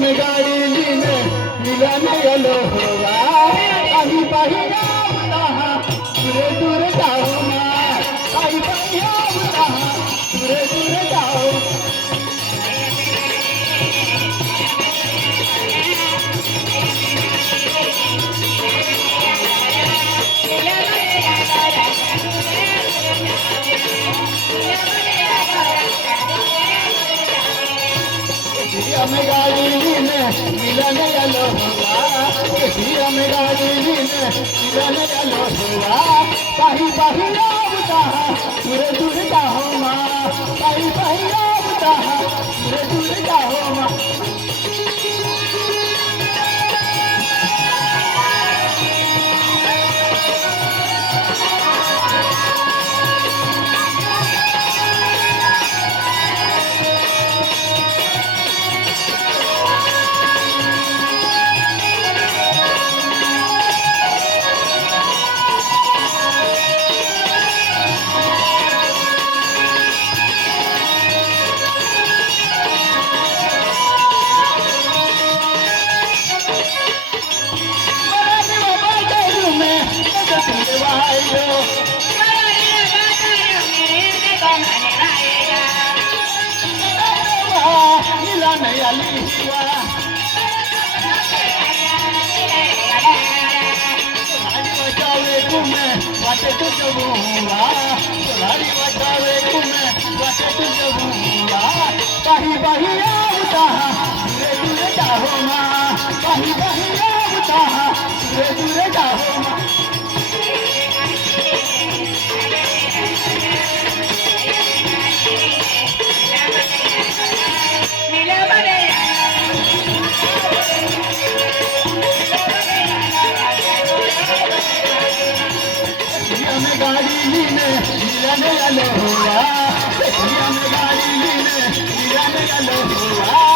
में गाड़ी लीने मिलाने आलो हुआ आई पहिया बुलाहा दूर दूर जाओ माँ आई पहिया बुलाहा दूर दूर जाओ में गाड़ी लीने मिलाने आलो हुआ में गाड़ी लीने मिलाने आलो हुआ पाही पहिया बुलाहा दूर दूर जाओ माँ पाही पहिया बुलाहा दूर दूर जाओ माँ वाटे तू जबूंगा तुम्हारी बचावे तुम्हें वाटे तू जबूंगा पाही पहिया बुलाहा दूर दूर जाओ माँ पाही पहिया बुलाहा दूर दूर जाओ माँ गाड़ी लीने मिलाने आलो हुआ में गाड़ी लीने मिलाने आलो हुआ